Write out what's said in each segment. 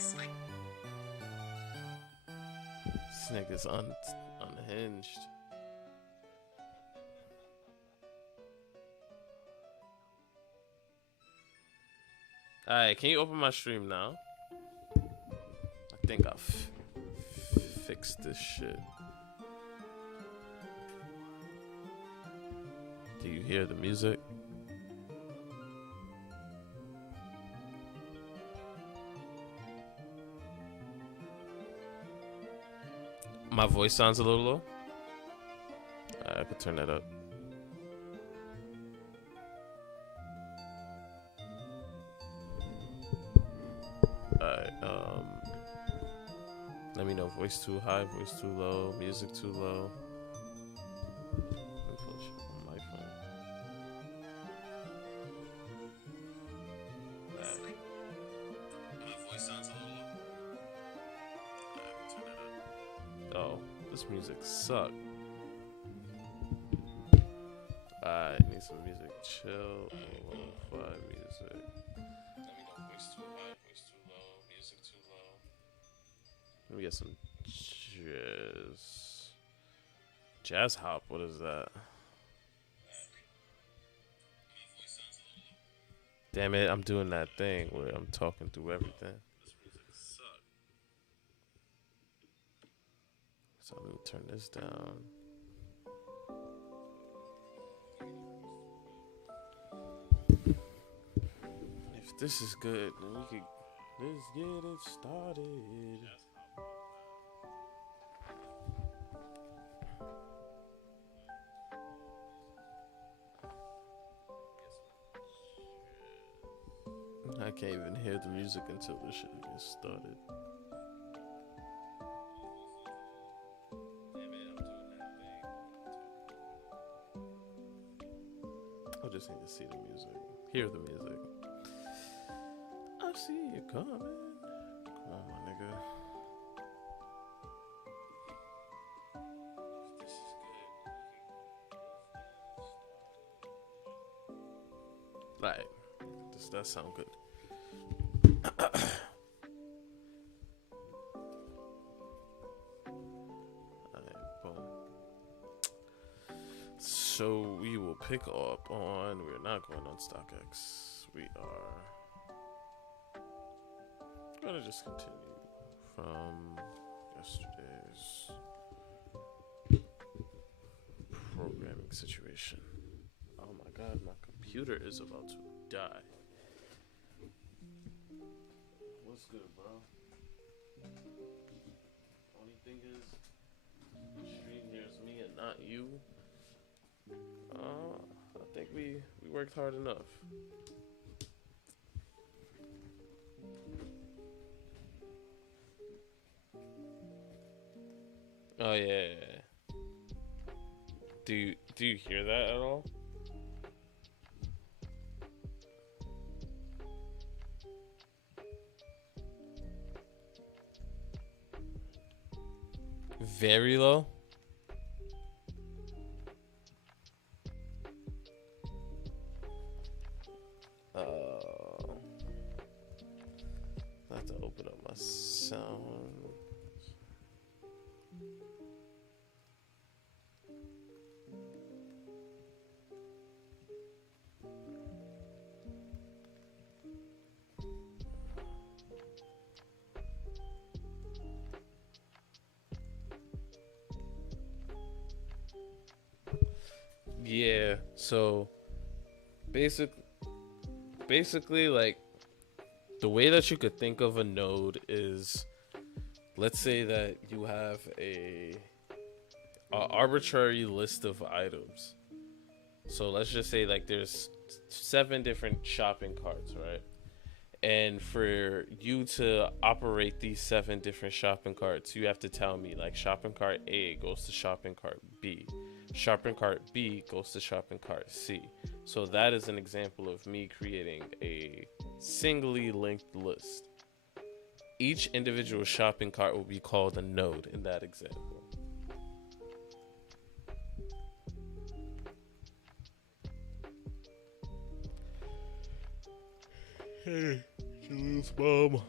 This nigga's unhinged. Alright, can you open my stream now? I think I've fixed this shit. Do you hear the music? My voice sounds a little low. I could turn that up. Alright, let me know. Voice too high, voice too low, music too low. Let me pull this shit on my phone. Alright. My voice sounds a little low. I can turn that up. Oh, this music sucks. I need some music. Chill. Lo-fi music. Let me know. Voice too high, voice too low, music too low. Let me get some jazz. Jazz hop. What is that? Damn it! I'm doing that thing where I'm talking through everything. This music sucks. So let me turn this down. If this is good, then we could let's get it started. I can't even hear the music until this shit gets started. Damn it, I'm doing that thing. I just need to see the music. Hear the music. I see you coming. Come on, my nigga. This is good. Like, does that sound good? Alright, boom. So we will pick up on. We're not going on StockX. We are gonna just continue from yesterday's programming situation. Oh my god, my computer is about to die. What's good, bro? Only thing is, the stream hears me and not you. I think we worked hard enough. Oh yeah. Do you hear that at all? Very low. I have to open up my sound. Yeah, so basically like the way that you could think of a node is, let's say that you have a arbitrary list of items. So let's just say like there's 7 different shopping carts, right? And for you to operate these 7 different shopping carts, you have to tell me like shopping cart A goes to shopping cart B. Shopping cart B goes to shopping cart C. So that is an example of me creating a singly linked list. Each individual shopping cart will be called a node in that example. Hey, Julia's mom.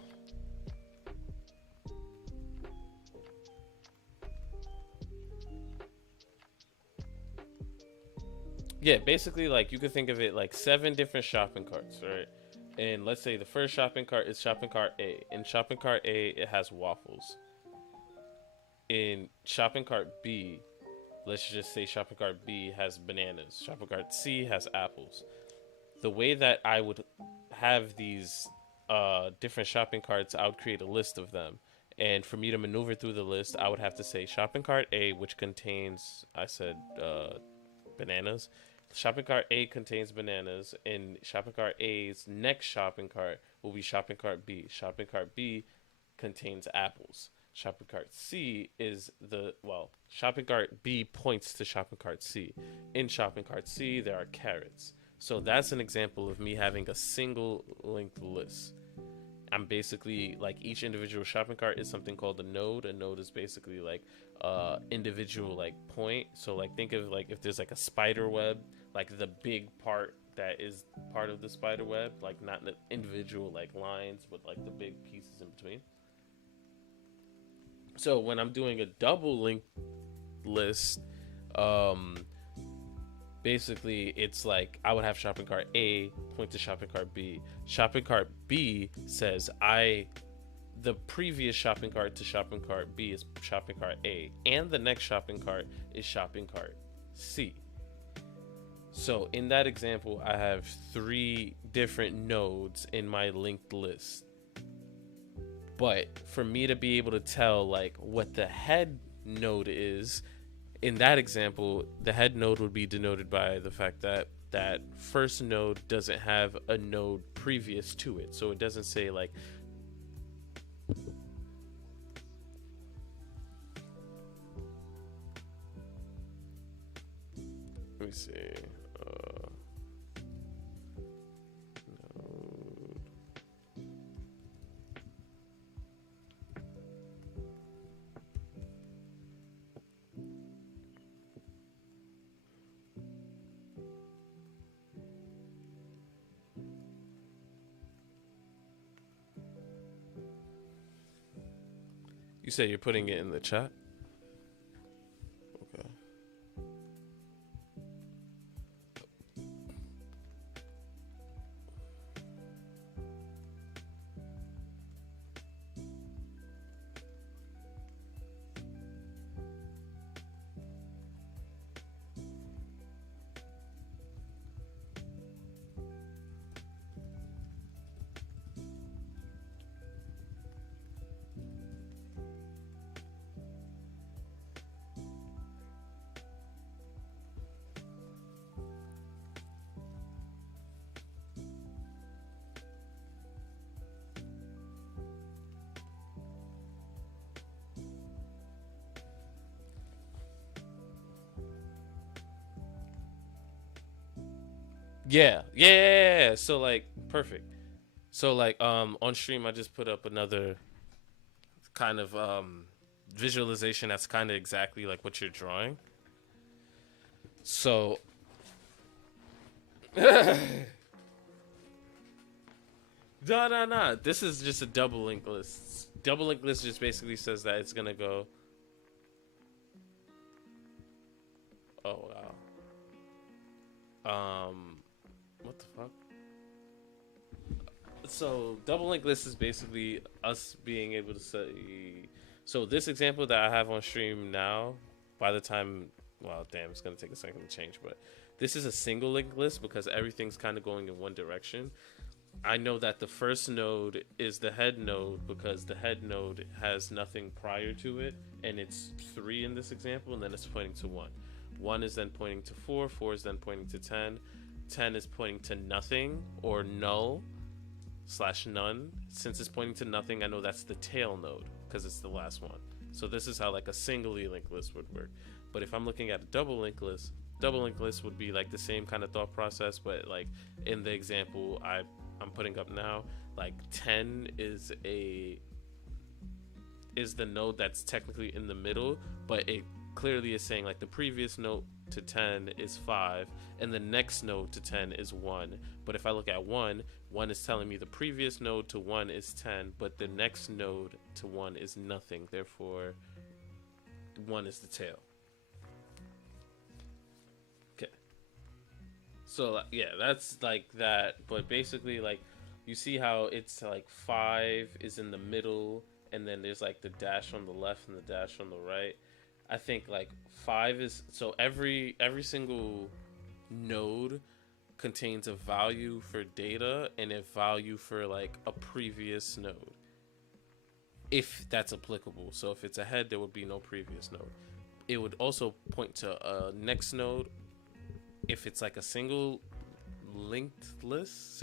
Yeah, basically, like you could think of it like seven different shopping carts, right? And let's say the first shopping cart is shopping cart A. In shopping cart A, it has waffles. In shopping cart B, let's just say shopping cart B has bananas. Shopping cart C has apples. The way that I would have these different shopping carts, I would create a list of them. And for me to maneuver through the list, I would have to say shopping cart A, which contains, I said, bananas. Shopping cart A contains bananas, and shopping cart A's next shopping cart will be shopping cart B. Shopping cart B contains apples. Shopping cart C is shopping cart B points to shopping cart C. In shopping cart C, there are carrots. So that's an example of me having a single linked list. I'm basically like each individual shopping cart is something called a node. A node is basically like individual like point. So like think of like if there's like a spider web, like the big part that is part of the spider web, like not the individual like lines, but like the big pieces in between. So when I'm doing a double linked list, um, basically it's like I would have shopping cart A point to shopping cart B. Shopping cart B says the previous shopping cart to shopping cart B is shopping cart A, and the next shopping cart is shopping cart C. So in that example, I have three different nodes in my linked list. But for me to be able to tell like what the head node is, in that example, the head node would be denoted by the fact that that first node doesn't have a node previous to it. So it doesn't say like, let me see. Node. You say you're putting it in the chat? Okay. Yeah. So like perfect. So like on stream I just put up another kind of visualization that's kind of exactly like what you're drawing. So no. This is just a double link list. Double link list just basically says that it's gonna go. Oh wow. What the fuck? So double link list is basically us being able to say. So this example that I have on stream now, by the time, well, damn, it's gonna take a second to change, but this is a single link list because everything's kind of going in one direction. I know that the first node is the head node because the head node has nothing prior to it, and it's 3 in this example, and then it's pointing to 1. 1 is then pointing to 4, 4 is then pointing to 10, 10 is pointing to nothing or null / none. Since it's pointing to nothing, I know that's the tail node because it's the last one. So this is how like a single linked list would work. But if I'm looking at a double linked list would be like the same kind of thought process, but like in the example I'm putting up now, like 10 is the node that's technically in the middle, but it clearly is saying like the previous node to 10 is 5 and the next node to 10 is 1. But if I look at 1 is telling me the previous node to 1 is 10, but the next node to 1 is nothing, therefore 1 is the tail. Okay. So yeah, that's like that. But basically, like you see how it's like five is in the middle, and then there's like the dash on the left and the dash on the right. I think like five is so every single node contains a value for data and a value for like a previous node, if that's applicable. So if it's ahead, there would be no previous node. It would also point to a next node if it's like a single linked list,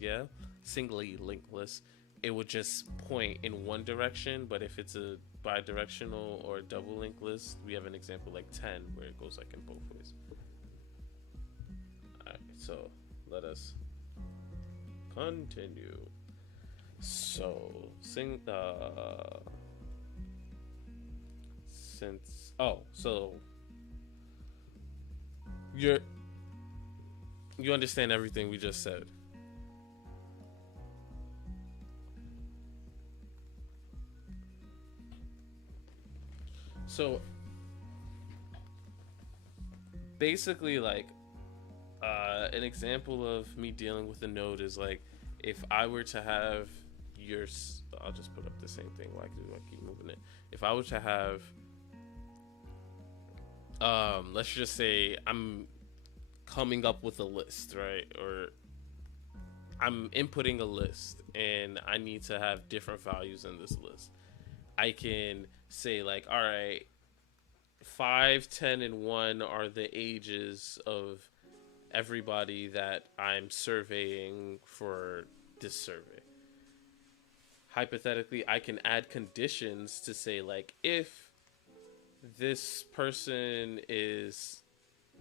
yeah, singly linked list, it would just point in one direction. But if it's a bi-directional or double linked list, we have an example like 10 where it goes like in both ways. All right, so let us continue. So since so you're you understand everything we just said. So basically, like an example of me dealing with a node is like if I were to have your, I'll just put up the same thing. Like, do I keep moving it? If I were to have, let's just say I'm coming up with a list, right? Or I'm inputting a list and I need to have different values in this list. I can say like, all right, 5, 10, and 1 are the ages of everybody that I'm surveying for this survey. Hypothetically, I can add conditions to say like if this person is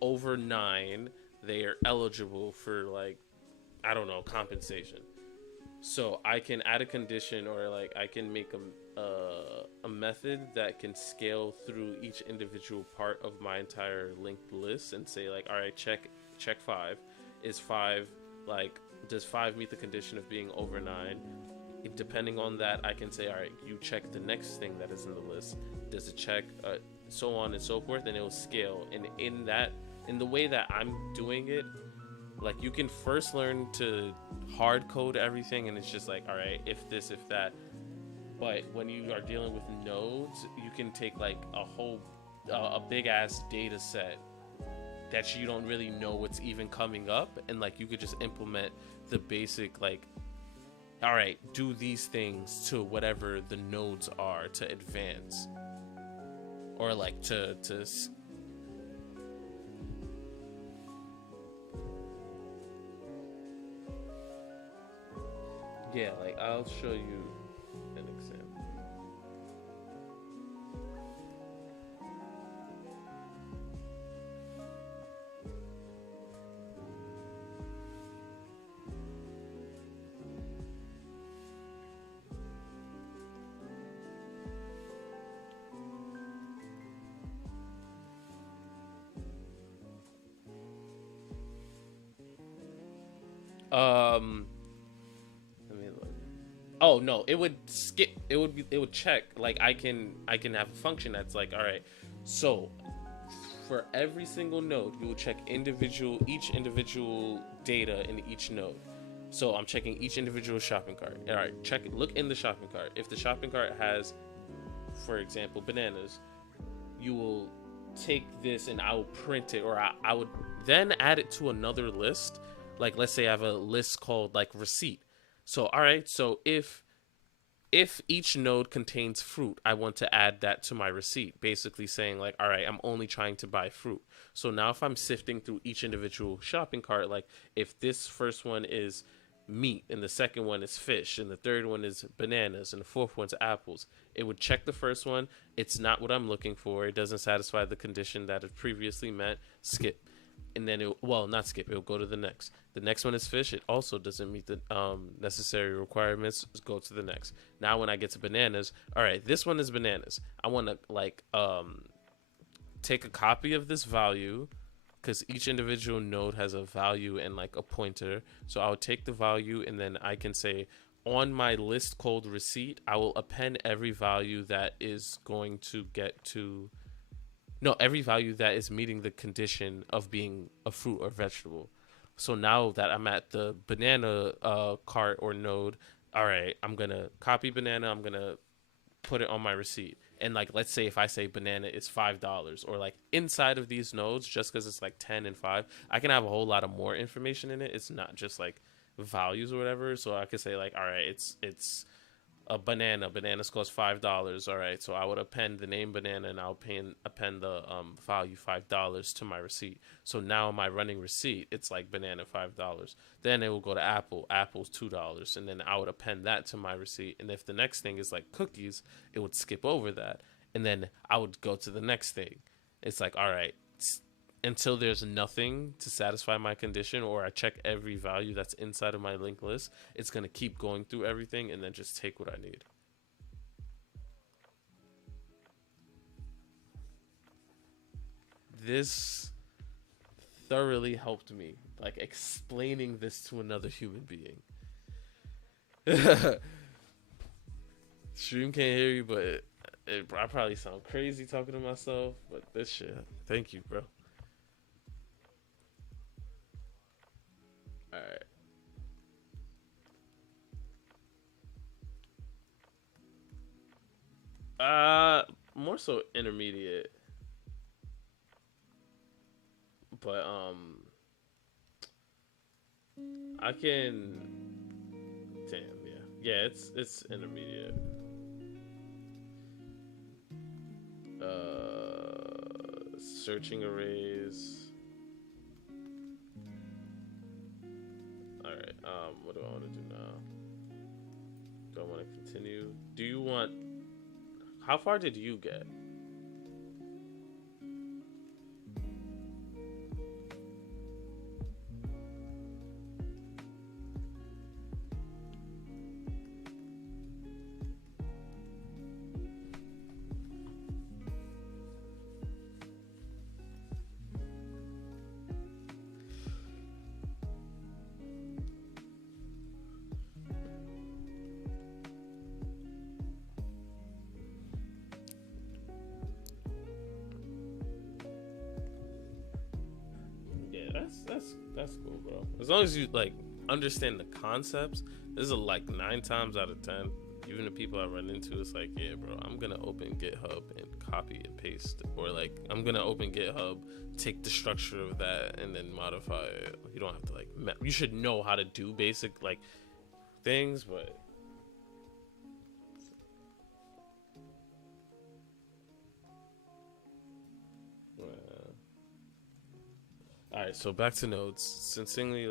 over 9, they are eligible for like, I don't know, compensation. So I can add a condition, or like I can make a method that can scale through each individual part of my entire linked list and say like, all right, check 5. Is 5 like, does 5 meet the condition of being over 9? Depending on that, I can say, all right, you check the next thing that is in the list. Does it check, so on and so forth, and it will scale. And in the way that I'm doing it, like you can first learn to hard code everything, and it's just like, all right, if this, if that. But when you are dealing with nodes, you can take like a big ass data set that you don't really know what's even coming up, and like you could just implement the basic like, all right, do these things to whatever the nodes are to advance, or like to yeah, like I'll show you an example. Um, Let me look. Oh no, it would skip. It would check. Like I can have a function that's like, all right, so for every single node, you will check each individual data in each node. So I'm checking each individual shopping cart. All right, look in the shopping cart. If the shopping cart has, for example, bananas, you will take this and I will print it, or I would then add it to another list. Like let's say I have a list called like receipt. So all right, so if each node contains fruit, I want to add that to my receipt, basically saying like, all right, I'm only trying to buy fruit. So now if I'm sifting through each individual shopping cart, like if this first one is meat and the second one is fish and the third one is bananas and the fourth one's apples, it would check the first one. It's not what I'm looking for. It doesn't satisfy the condition that it previously met. Skip. And then not skip, it'll go to the next. The next one is fish. It also doesn't meet the necessary requirements. Go to the next. Now when I get to bananas, all right, this one is bananas. I want to like take a copy of this value, because each individual node has a value and like a pointer. So I would take the value and then I can say on my list called receipt, I will append every value that is going to get to No, every value that is meeting the condition of being a fruit or vegetable. So now that I'm at the banana cart or node, all right, I'm gonna copy banana. I'm gonna put it on my receipt. And like, let's say if I say banana is $5, or like inside of these nodes, just because it's like 10 and 5, I can have a whole lot of more information in it. It's not just like values or whatever. So I could say like, all right, it's a banana. Bananas cost $5. All right, so I would append the name banana, and I'll append the value $5 to my receipt. So now my running receipt, it's like banana $5. Then it will go to apple. Apple's $2, and then I would append that to my receipt. And if the next thing is like cookies, it would skip over that, and then I would go to the next thing. It's like, all right, until there's nothing to satisfy my condition, or I check every value that's inside of my linked list, it's going to keep going through everything and then just take what I need. This thoroughly helped me, like explaining this to another human being. Stream can't hear you, but I probably sound crazy talking to myself, but this shit, thank you, bro. All right. More so intermediate, but I can. Damn, yeah, yeah. It's intermediate. Searching arrays. All right. What do I want to do now? Do I want to continue? Do you want? How far did you get? Yeah, that's cool, bro. As long as you like understand the concepts, this is like 9 times out of 10. Even the people I run into, it's like, yeah, bro, I'm gonna open GitHub and copy and paste, or like I'm gonna open GitHub, take the structure of that, and then modify it. You don't have to like, you should know how to do basic like things, but all right, so back to nodes. Since singly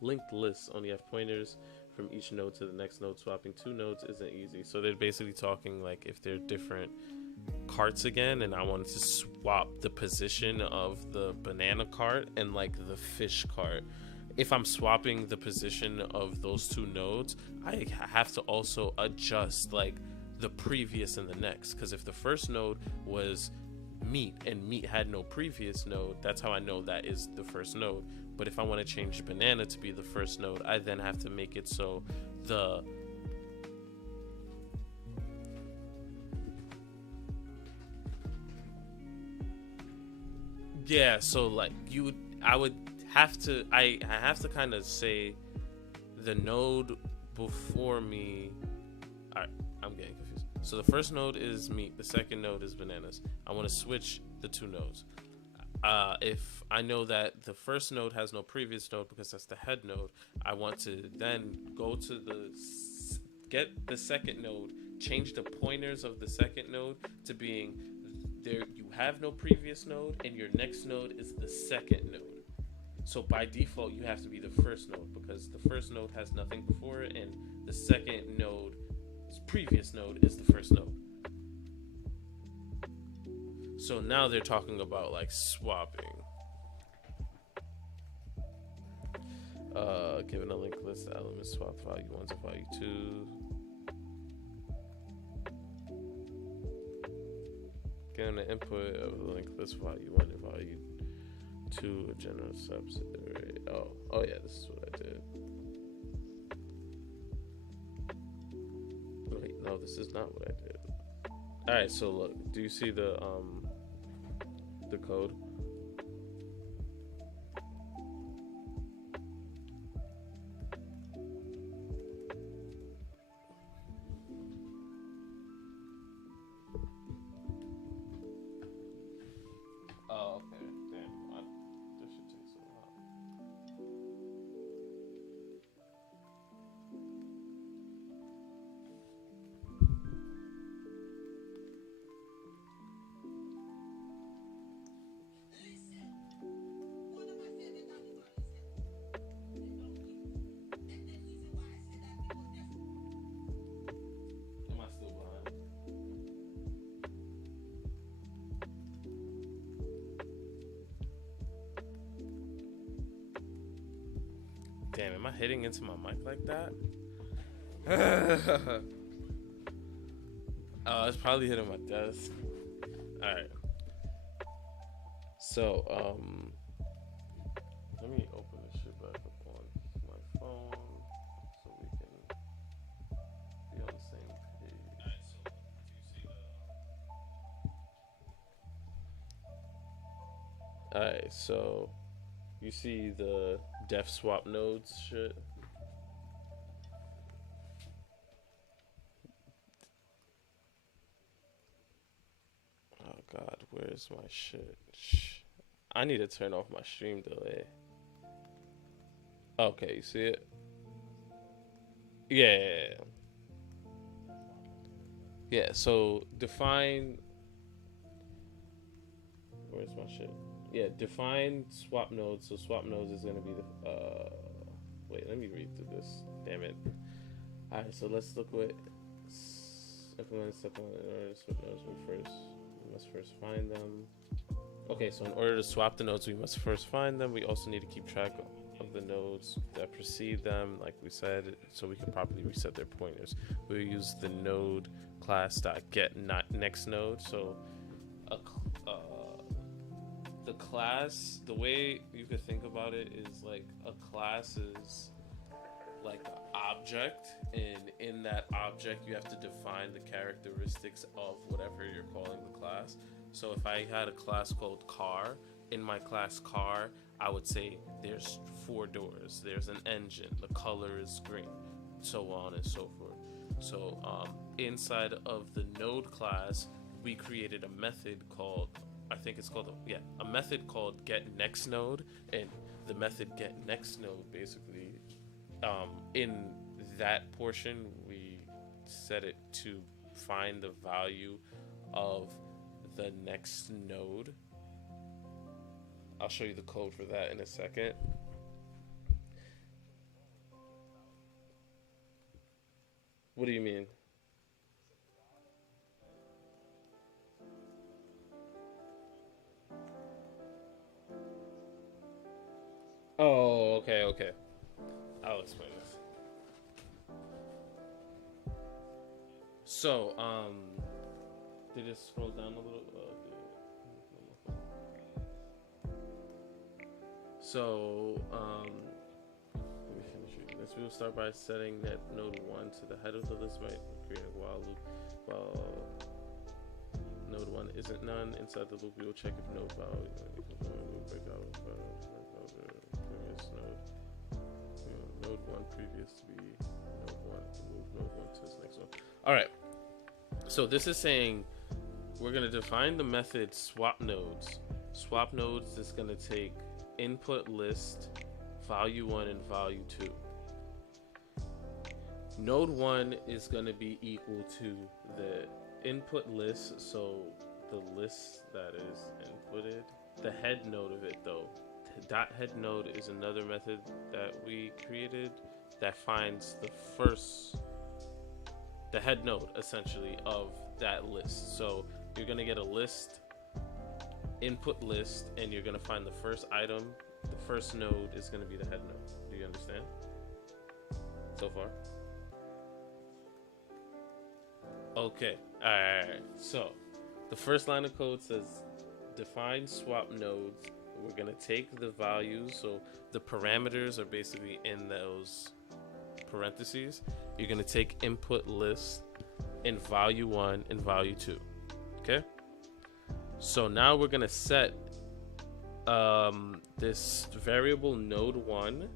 linked lists only have pointers from each node to the next node, swapping two nodes isn't easy. So they're basically talking like if they're different carts again, and I wanted to swap the position of the banana cart and like the fish cart. If I'm swapping the position of those two nodes, I have to also adjust like the previous and the next, because if the first node was meat and meat had no previous node, that's how I know that is the first node. But if I want to change banana to be the first node, I then have to make it so the yeah, so like you would, I would have to, I have to kind of say the node before me. All right, I'm getting confused. So the first node is meat, the second node is bananas. I want to switch the two nodes. If I know that the first node has no previous node because that's the head node, I want to then go to get the second node, change the pointers of the second node to being there. You have no previous node, and your next node is the second node. So by default, you have to be the first node because the first node has nothing before it, and the second node, previous node, is the first node. So now they're talking about like swapping. Given a linked list, the elements swap value 1 to value 2. Given the input of the linked list value 1 and value 2, a general subsidiary. Oh yeah, this is what I did. Wait, no, this is not what I did. All right, so look, do you see the code? Oh, okay. Damn, this should take so long. Am I still behind? Damn, am I hitting into my mic like that? Oh, it's probably hitting my desk. All right. So, let me open this shit back up on my phone so we can be on the same page. All right, so you see the def swap nodes shit? Oh god, where's my shit? I need to turn off my stream delay. Okay, you see it? Yeah. Yeah, so define. Where's my shit? Yeah, define swap nodes. So swap nodes is gonna be the. Wait, let me read through this. Damn it. All right, so let's look what. Implement in order to swap nodes, we must first find them. Okay, so in order to swap the nodes, we must first find them. We also need to keep track of the nodes that precede them, like we said, so we can properly reset their pointers. We use the node class .get next node. So the class, the way you could think about it is like a class is like an object, and in that object you have to define the characteristics of whatever you're calling the class. So if I had a class called car, in my class car, I would say there's 4 doors, there's an engine, the color is green, so on and so forth. So inside of the node class, we created a method called, I think it's called, a method called get next node, and the method get next node basically, in that portion, we set it to find the value of the next node. I'll show you the code for that in a second. What do you mean? Oh, okay, okay. I'll explain this. So, did it scroll down a little? So, let me finish reading this. We will start by setting that node 1 to the head of the list by creating a while loop. While node 1 isn't none, inside the loop we will check if node value will break out previous node. Node 1 previous to be node 1. Move node 1 to the next one. Alright. So this is saying we're going to define the method swap nodes. Swap nodes is going to take input list, value 1 and value 2. Node 1 is going to be equal to the input list, so the list that is inputted. The head node of it though, dot head node is another method that we created that finds the head node essentially of that list. So you're going to get a list, input list, and you're going to find the first item. The first node is going to be the head node. Do you understand so far? Okay. All right. So the first line of code says define swap nodes. We're going to take the values, so the parameters are basically in those parentheses. You're going to take input list and value 1 and value 2. Okay. So now we're gonna set this variable node1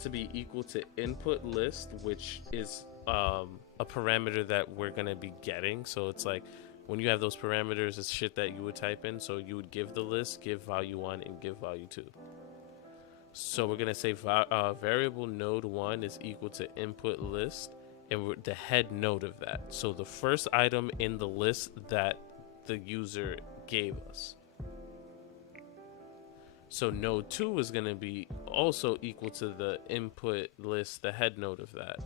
to be equal to input list, which is a parameter that we're gonna be getting. So it's like when you have those parameters, it's shit that you would type in. So you would give the list, give value 1, and give value 2. So we're gonna say variable node1 is equal to input list, and we're the head node of that. So the first item in the list that the user gave us. So node 2 is going to be also equal to the input list, the head node of that.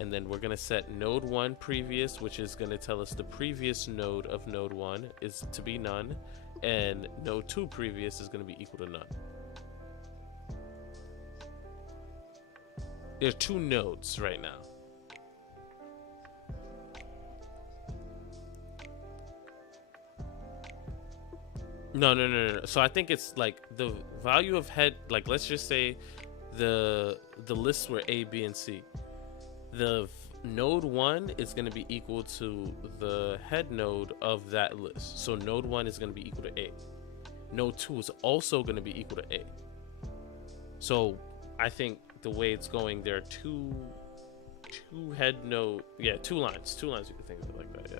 And then we're going to set node 1 previous, which is going to tell us the previous node of node 1 is to be none. And node 2 previous is going to be equal to none. There's 2 nodes right now. No. So I think it's like the value of head, like let's just say the lists were A, B, and C. The node 1 is going to be equal to the head node of that list. So node 1 is going to be equal to A. Node 2 is also going to be equal to A. So I think the way it's going, there are two head node, two lines you can think of it like that, yeah.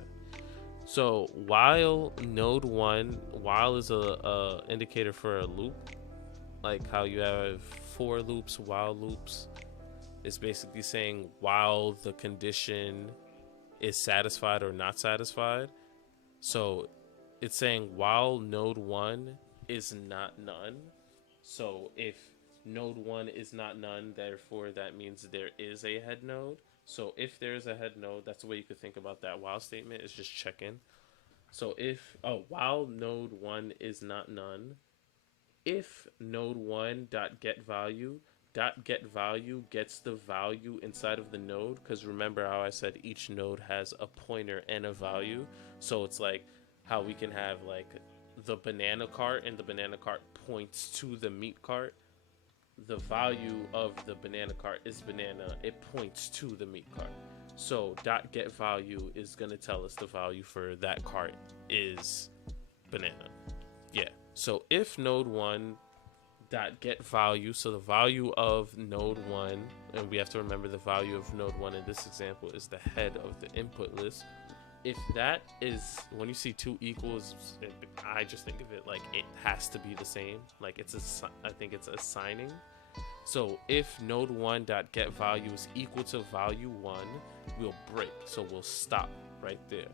So while node 1, while is a indicator for a loop, like how you have for loops, while loops. It's basically saying while the condition is satisfied or not satisfied. So it's saying while node 1 is not none. So if node 1 is not none, therefore that means there is a head node. So if there's a head node, that's the way you could think about that while statement, is just checking. So while node 1 is not none, if node 1 get value gets the value inside of the node, because remember how I said each node has a pointer and a value. So it's like how we can have like the banana cart, and the banana cart points to the meat cart. The value of the banana cart is banana, it points to the meat cart. So .get value is going to tell us the value for that cart is banana. Yeah. So if node 1 .get value, so the value of node 1, and we have to remember the value of node 1 in this example is the head of the input list. If that is, when you see 2 equals, I just think of it like it has to be the same. Like I think it's assigning. So if node 1 .get value is equal to value 1, we'll break. So we'll stop right there.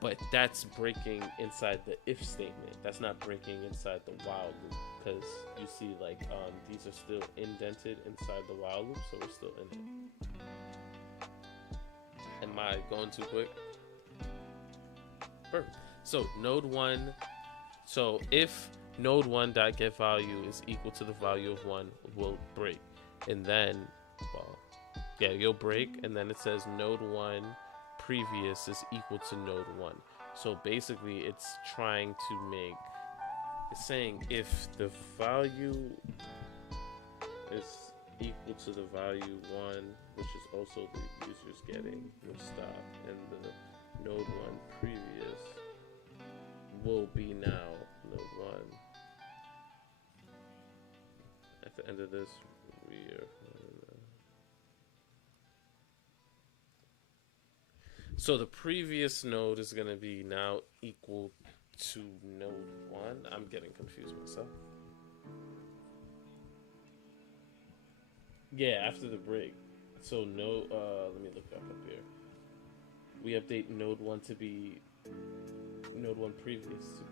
But that's breaking inside the if statement. That's not breaking inside the while loop, because you see like these are still indented inside the while loop, so we're still in it. Am I going too quick? Perfect. So node 1. So if node 1 .get value is equal to the value of 1, we'll break. And then, you'll break, and then it says node 1 previous is equal to node 1. So basically it's saying if the value is equal to the value 1, which is also the user's getting, we'll stop, and the node 1 previous will be now node 1. At the end of this, we are. So the previous node is going to be now equal to node 1. I'm getting confused myself. Yeah, after the break. So let me look back up here. We update node 1 to be node 1 previous to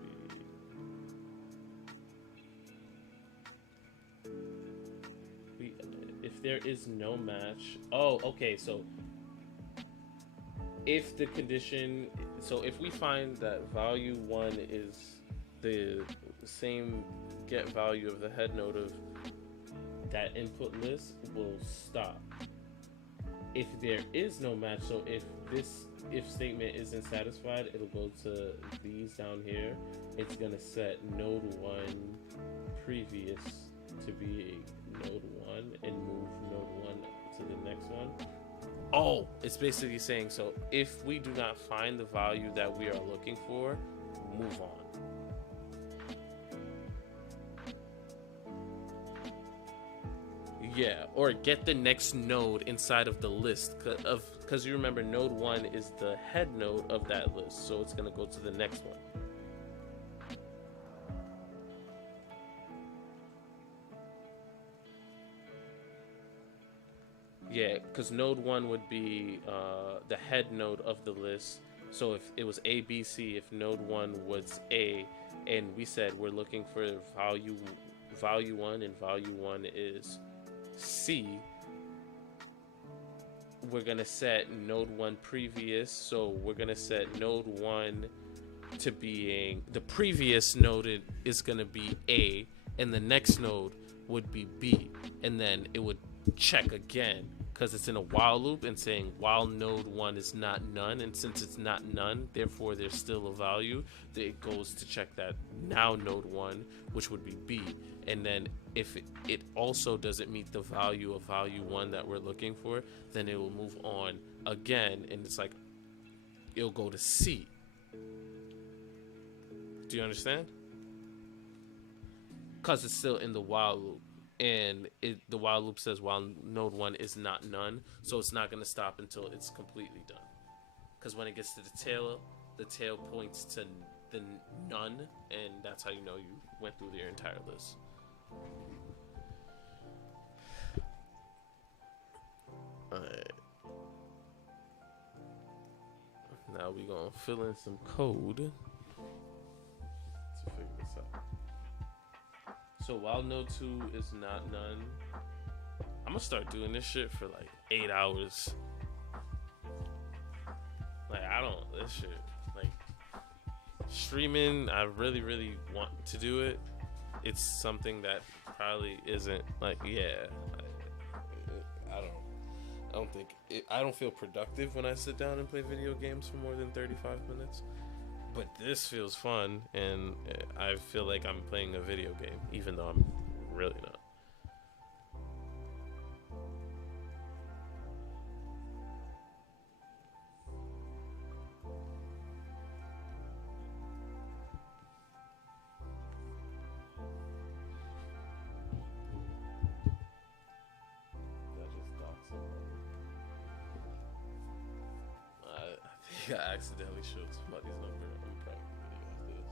be. If there is no match. Oh, okay. So if the condition, so if we find that value 1 is the same get value of the head node of that input list, we'll stop. If there is no match, so if this if statement isn't satisfied, it'll go to these down here. It's gonna set node 1 previous to be node 1 and move node 1 to the next one. Oh, it's basically saying, so if we do not find the value that we are looking for, move on. Yeah, or get the next node inside of the list because you remember node 1 is the head node of that list, so it's going to go to the next one. Yeah, because node 1 would be the head node of the list. So if it was A, B, C, if node 1 was A, and we said we're looking for value 1, and value 1 is C, we're gonna set node 1 previous. So we're gonna set node 1 to being the previous node is gonna be A, and the next node would be B, and then it would check again because it's in a while loop and saying while node 1 is not none, and since it's not none, therefore there's still a value, that it goes to check that now node 1, which would be B, and then if it also doesn't meet the value of value 1 that we're looking for, then it will move on again, and it's like it'll go to C. Do you understand? Because it's still in the while loop, and the while loop says while node 1 is not none, so it's not going to stop until it's completely done. Because when it gets to the tail points to the none, and that's how you know you went through your entire list. Alright. Now we're going to fill in some code to figure this out. So while node 2 is not none, I'm gonna start doing this shit for like 8 hours. Like this shit, like streaming, I really want to do it. It's something that probably isn't like, I don't feel productive when I sit down and play video games for more than 35 minutes. But this feels fun, and I feel like I'm playing a video game, even though I'm really not. I think I accidentally showed somebody's number on private video after this.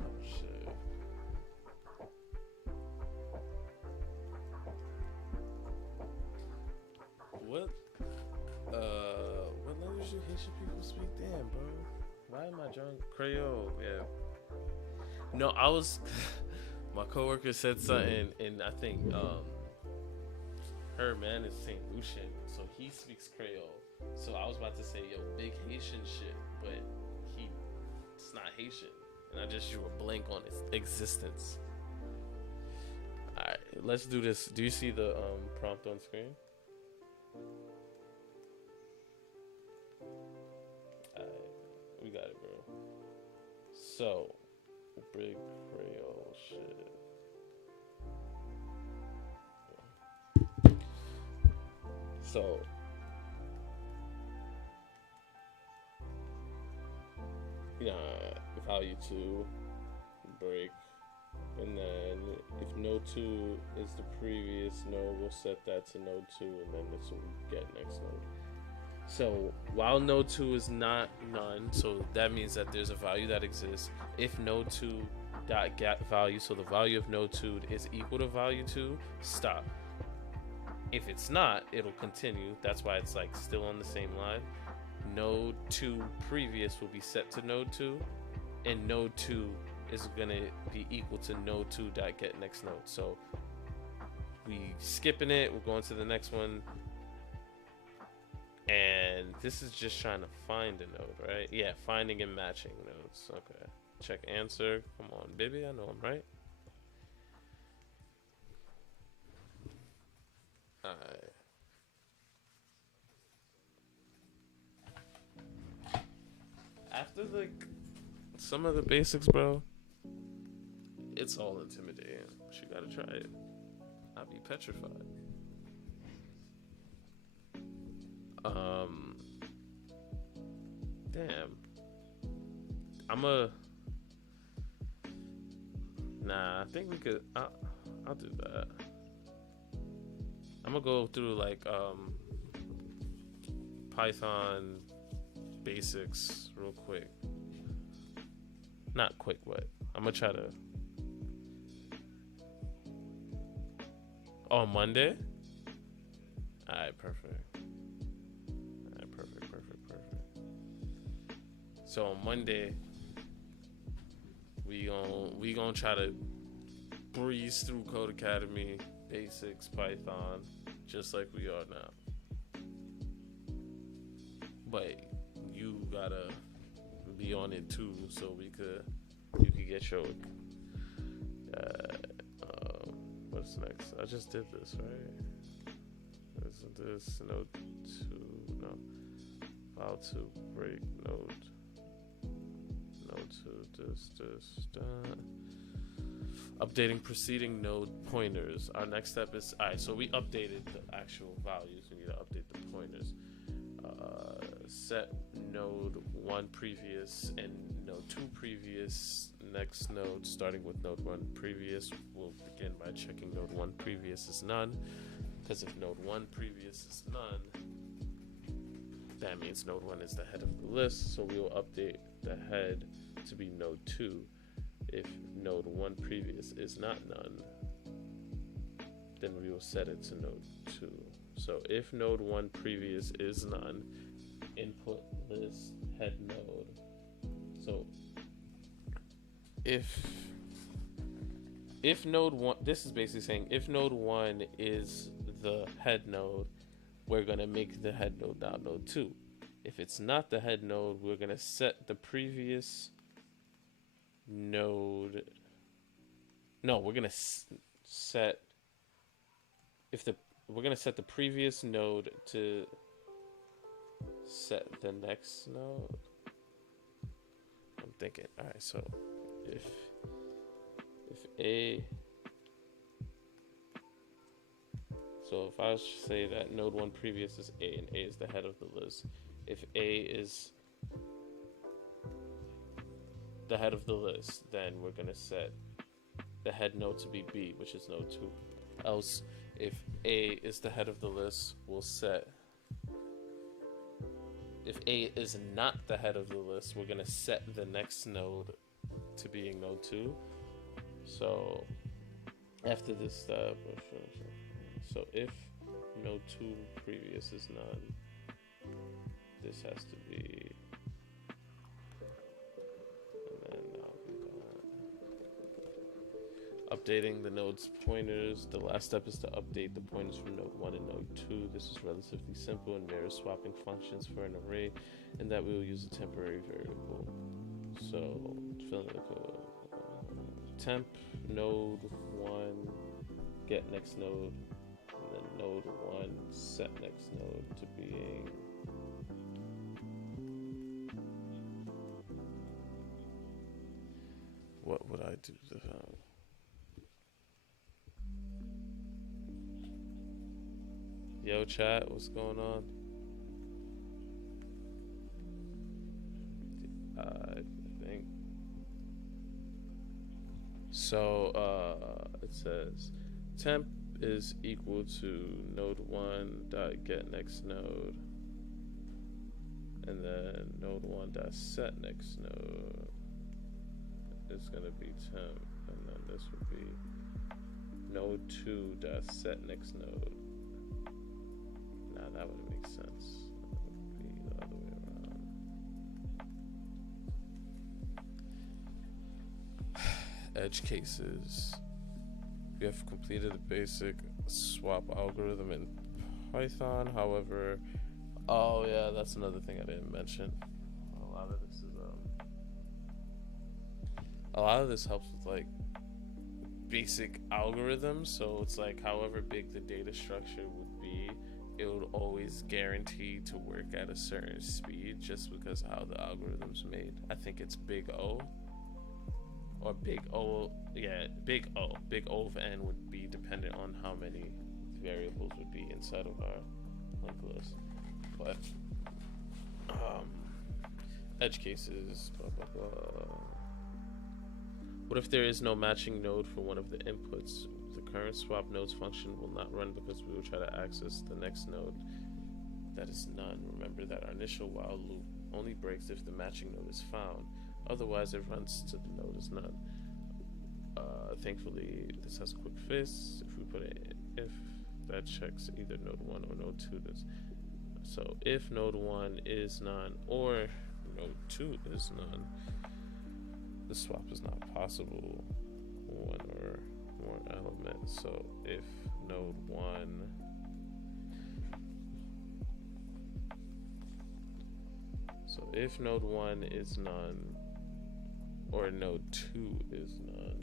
Oh shit. What language do Haitian people speak? Damn, bro. Why am I drunk? Creole, yeah. No, I was. My coworker said something, and I think her man is Saint Lucian, so he speaks Creole. So I was about to say, yo, big Haitian shit, but it's not Haitian, and I just drew a blank on its existence. All right, let's do this. Do you see the prompt on screen? All right, we got it, bro. So. Big Creole shit. So value 2 break, and then if node 2 is the previous node, we'll set that to node 2, and then this will get next node. So while node 2 is not none, so that means that there's a value that exists. If node 2 dot get value, so the value of node 2 is equal to value 2, stop. If it's not, it'll continue. That's why it's like still on the same line. Node 2 previous will be set to node 2, and node 2 is gonna be equal to node 2 dot get next node. So we skipping it, we're going to the next one. And this is just trying to find a node, right? Yeah, finding and matching nodes. Okay. Check answer. Come on, baby. I know I'm right. Alright. After like some of the basics, bro, it's all intimidating. But you gotta try it. I'd be petrified. Um, damn. I'm a. Nah, I think we could. I'll do that. I'm gonna go through like Python basics real quick. Not quick, but I'm gonna try to. Oh, Monday? Alright, perfect. Alright, perfect. So on Monday, we gon' try to breeze through Code Academy, basics, Python, just like we are now. But you gotta be on it too, so you could get your. What's next? I just did this, right? Isn't this node 2? No. How to break node 2, updating preceding node pointers. Our next step is, alright, so we updated the actual values. We need to update the pointers. Set node 1 previous and node 2 previous. Next node, starting with node 1 previous, we'll begin by checking node 1 previous is none, because if node 1 previous is none, that means node 1 is the head of the list, so we will update the head to be node 2. If node 1 previous is not none, then we will set it to node 2. So if node 1 previous is none, input list head node. So if node 1, this is basically saying if node 1 is the head node, we're going to make the head node now node 2. If it's not the head node, we're going to set the previous node. No, we're going to set we're going to set the previous node to set the next node. I'm thinking, all right, so if I say that node 1 previous is A and A is the head of the list, if A is the head of the list, then we're going to set the head node to be B, which is node 2. Else, if A is the head of the list, we'll set, if A is not the head of the list, we're going to set the next node to being node 2. So after this step, so if node 2 previous is none, this has to be, and then I'll do that. Updating the node's pointers. The last step is to update the pointers from node 1 and node 2. This is relatively simple and mirrors swapping functions for an array, and that we will use a temporary variable. So fill in the code. Temp node 1 get next node, and then node 1 set next node to being what would I do to that? Yo chat, what's going on? I think so. It says temp is equal to node 1 dot get next node, and then node 1 dot set next node is gonna be temp, and then this would be node 2 dot set next node. Nah, that wouldn't make sense. It would be the other way around. Edge cases. We have completed the basic swap algorithm in Python. However, oh yeah, that's another thing I didn't mention. A lot of this helps with like basic algorithms. So it's like however big the data structure would be, it would always guarantee to work at a certain speed just because of how the algorithm's made. I think it's big O. or big O. Yeah, big O. Big O of n would be dependent on how many variables would be inside of our linked list. But edge cases, blah blah blah. What if there is no matching node for one of the inputs? The current swap nodes function will not run because we will try to access the next node that is none. Remember that our initial while loop only breaks if the matching node is found. Otherwise, it runs to the node as none. Thankfully, this has a quick fix. If we put it, if that checks either node 1 or node 2. So if node 1 is none or node 2 is none, the swap is not possible. One or more elements. So if node 1 is none or node 2 is none,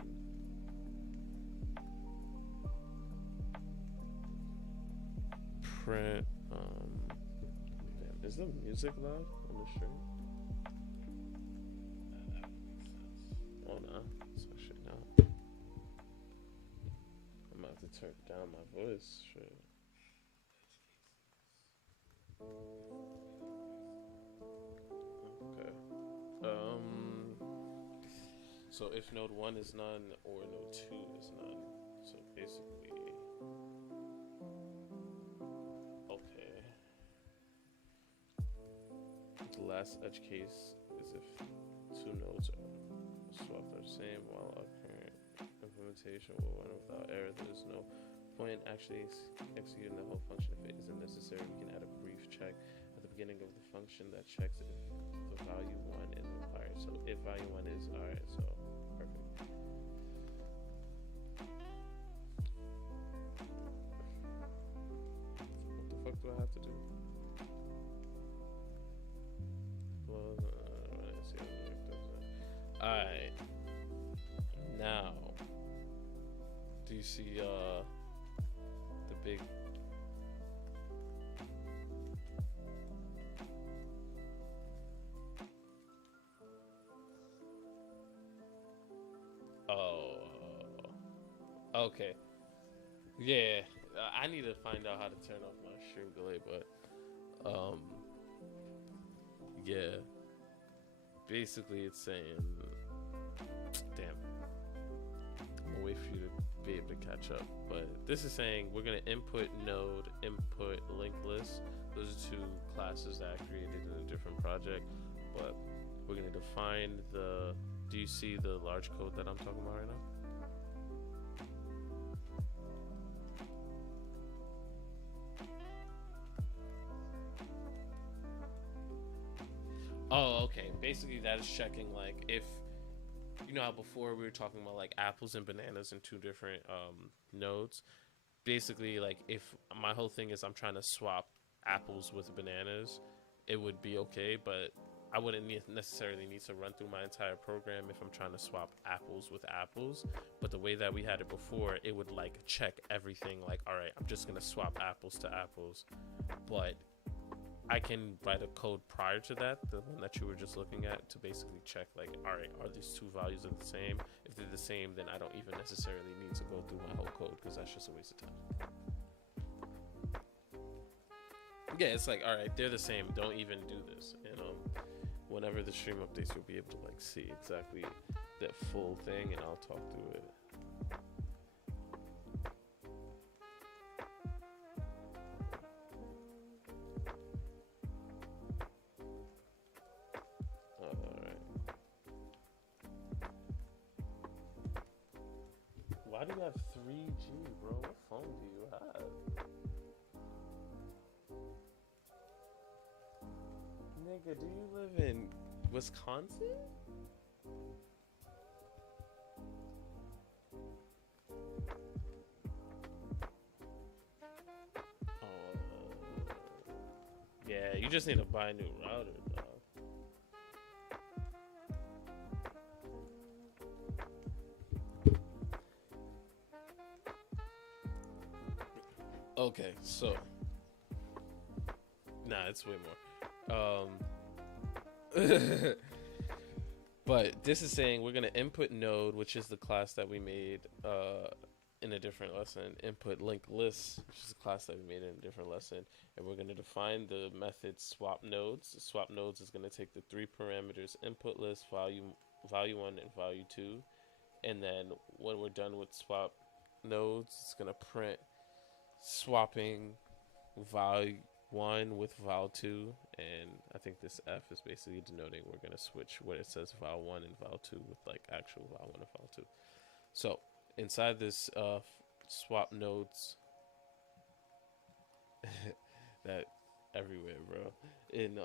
print damn, is the music loud on the stream? Oh no, it's actually not. I'm about to turn down my voice. Shit. Okay. So if node 1 is none or node 2 is none, so basically, okay. The last edge case is if 2 nodes are swapped are the same while our current implementation will run without error. There's no point actually executing the whole function. If it isn't necessary, we can add a brief check at the beginning of the function that checks if the value 1 is required. So if value 1 is alright, so perfect. What the fuck do I have to do? Alright. Now, do you see the big okay. Yeah, I need to find out how to turn off my stream delay, but yeah. Basically it's saying, damn, I'm gonna wait for you to be able to catch up, but this is saying we're gonna input node, input linked list. Those are 2 classes that I created in a different project, but we're gonna define the, do you see the large code that I'm talking about right now? Oh, okay. Basically, that is checking, like, if, you know how before we were talking about, like, apples and bananas in 2 different nodes? Basically, like, if my whole thing is I'm trying to swap apples with bananas, it would be okay, but I wouldn't necessarily need to run through my entire program if I'm trying to swap apples with apples. But the way that we had it before, it would, like, check everything, like, all right, I'm just going to swap apples to apples. But I can write a code prior to that, the one that you were just looking at, to basically check, like, all right, are these 2 values the same? If they're the same, then I don't even necessarily need to go through my whole code, because that's just a waste of time. Yeah, it's like, all right, they're the same, don't even do this. And whenever the stream updates, you'll be able to, like, see exactly that full thing, and I'll talk through it. Why do you have 3G, bro? What phone do you have? Nigga, do you live in Wisconsin? Yeah, you just need to buy a new router, dog. Okay, so nah, it's way more. But this is saying we're going to input node, which is the class that we made in a different lesson, input link list, which is a class that we made in a different lesson, and we're going to define the method swap nodes. Swap nodes is going to take the 3 parameters input list, value 1 and value 2, and then when we're done with swap nodes, it's going to print swapping value 1 with val 2, and I think this F is basically denoting we're going to switch where it says val 1 and val 2 with like actual val 1 and val 2. So inside this swap nodes, that everywhere, bro. In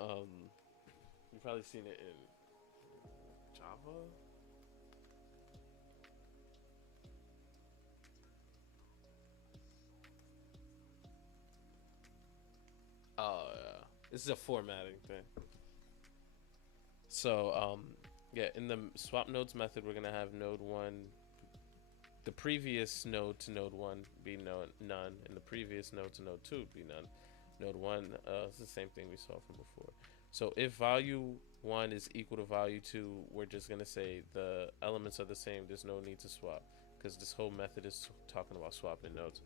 you've probably seen it in Java. Oh yeah, this is a formatting thing. So yeah, in the swap nodes method, we're gonna have node 1, the previous node to node 1 be none, and the previous node to node 2 be none. Node 1 is the same thing we saw from before. So if value 1 is equal to value 2, we're just going to say the elements are the same. There's no need to swap because this whole method is talking about swapping nodes.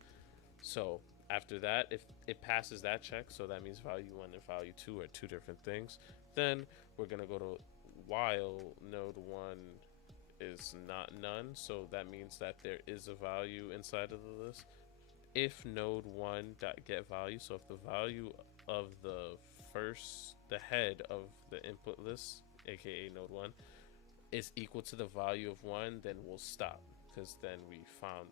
So after that, if it passes that check, so that means value 1 and value 2 are 2 different things, then we're going to go to while node 1 is not none, so that means that there is a value inside of the list. If node 1 dot get value, so if the value of the head of the input list, aka node 1, is equal to the value of 1, then we'll stop, because then we found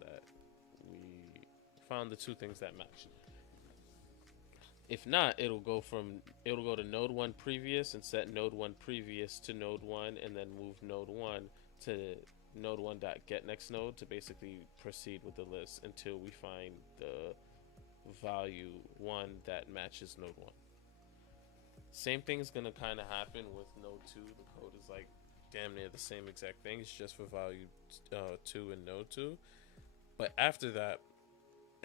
the 2 things that match. If not, it'll go to node 1 previous and set node 1 previous to node 1, and then move node 1 to node 1 dot get next node to basically proceed with the list until we find the value 1 that matches node 1. Same thing is gonna kind of happen with node 2. The code is like damn near the same exact thing. It's just for value 2 and node 2. But after that,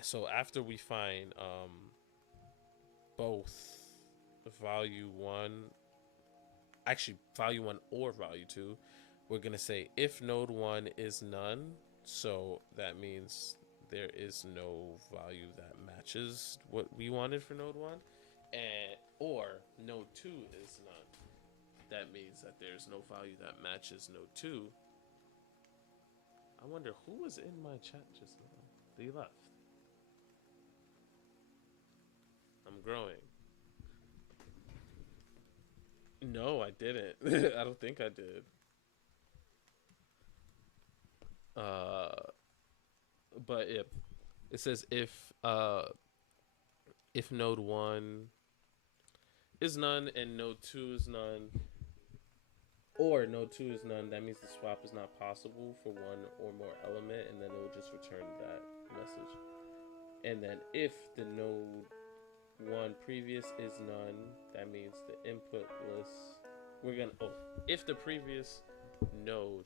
so after we find both value 1, actually value 1 or value 2, we're going to say if node 1 is none, so that means there is no value that matches what we wanted for node 1, and or node 2 is none. That means that there's no value that matches node 2. I wonder who was in my chat just now. They left. I'm growing. No, I didn't. I don't think I did. But it says if node 1 is none and node 2 is none, or node 2 is none, that means the swap is not possible for one or more element, and then it will just return that message. And then if the node 1 previous is none, that means the input list, if the previous node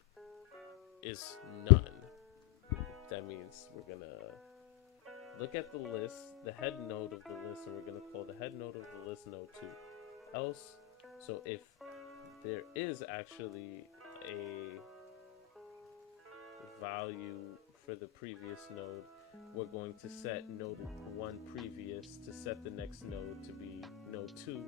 is none, that means we're gonna look at the list, the head node of the list, and we're gonna call the head node of the list node 2. Else, so if there is actually a value for the previous node, we're going to set node 1 previous to set the next node to be node 2.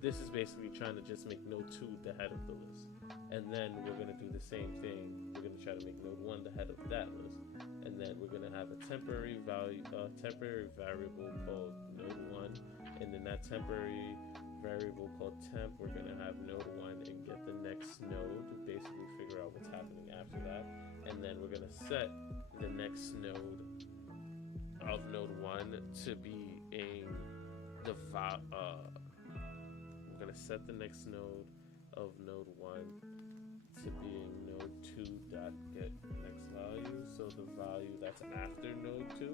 This is basically trying to just make node 2 the head of the list. And then we're going to do the same thing. We're going to try to make node 1 the head of that list. And then we're going to have a temporary variable called node 1. And then that temporary variable called temp, we're going to have node 1 and get the next node, basically figure out what's happening after that. And then we're going to set the next node of node 1 to be we're going to set the next node of node 1 to being node 2 dot get next value. So the value that's after node 2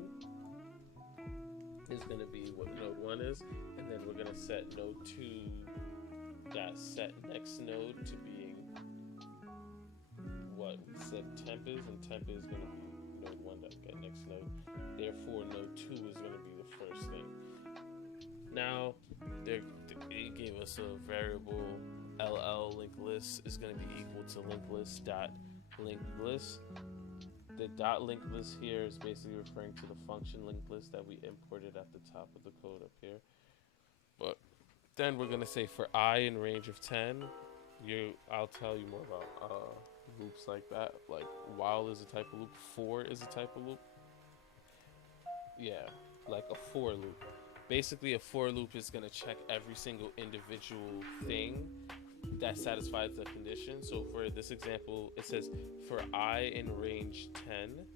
is going to be what node 1 is, and then we're going to set node 2 dot set next node to being what we said temp is, and temp is going to be node 1 dot get next node. Therefore, node 2 is going to be the first thing. Now, they gave us a variable LL linked list is going to be equal to linked list dot linked list. The dot linked list here is basically referring to the function linked list that we imported at the top of the code up here. But then we're going to say for I in range of 10, I'll tell you more about loops like that. Like while is a type of loop, for is a type of loop. Yeah, like a for loop. Basically, a for loop is going to check every single individual thing that satisfies the condition. So for this example, it says for I in range 10.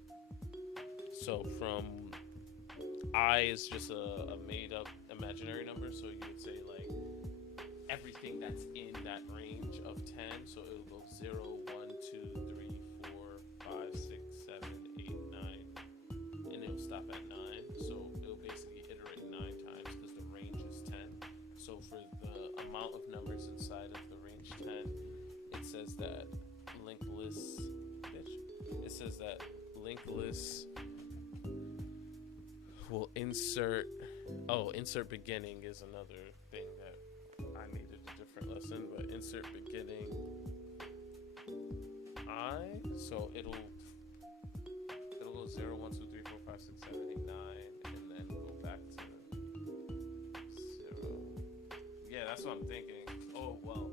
So from I is just a made up imaginary number. So you would say like everything that's in that range of 10. So it will go 0, 1, 2, 3, 4, 5, 6, 7, 8, 9. And it will stop at 9. So it will basically iterate 9 times because the range is 10. So for the amount of numbers inside of the range 10, it says that linked list, will insert, insert beginning is another thing that I needed a different lesson, but insert beginning so it'll go 0, 1, 2, 3, 4, 5, 6, 7, 8, 9, and then go back to 0. Yeah, that's what I'm thinking. Oh, well,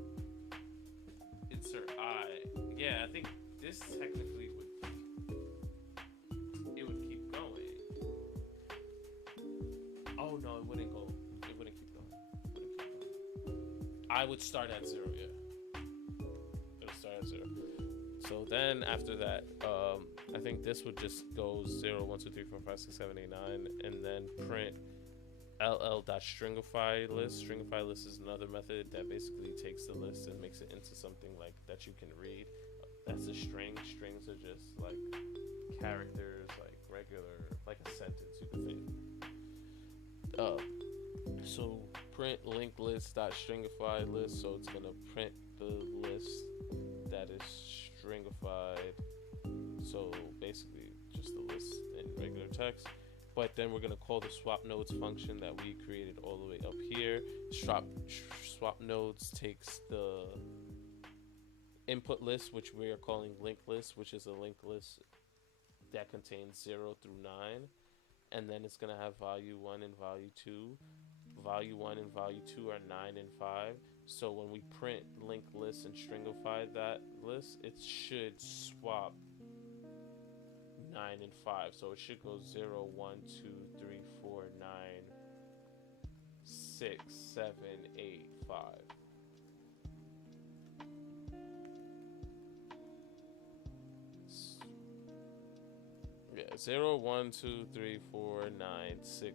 insert I. Yeah, I think this technically would keep going. Oh, no, it wouldn't keep going. I would start at 0, yeah. It would start at 0. So then after that, I think this would just go 0, 1, 2, 3, 4, 5, 6, 7, 8, 9, and then print ll.stringify list. Stringify list is another method that basically takes the list and makes it into something like that you can read. That's a string. Strings are just like characters, like regular, like a sentence you could think. So print linked list.stringify list. So it's gonna print the list that is stringified. So basically just the list in regular text. But then we're going to call the swap nodes function that we created all the way up here. Swap nodes takes the input list, which we are calling linked list, which is a linked list that contains 0 through 9. And then it's going to have value 1 and value 2. Value 1 and value 2 are 9 and 5. So when we print linked list and stringify that list, it should swap 9 and 5. So it should go 0, 1, 2, 3, 4, 9, 6, 7, 8, 5. Yeah, 0, 1, 2, 3, 4, 9, 6,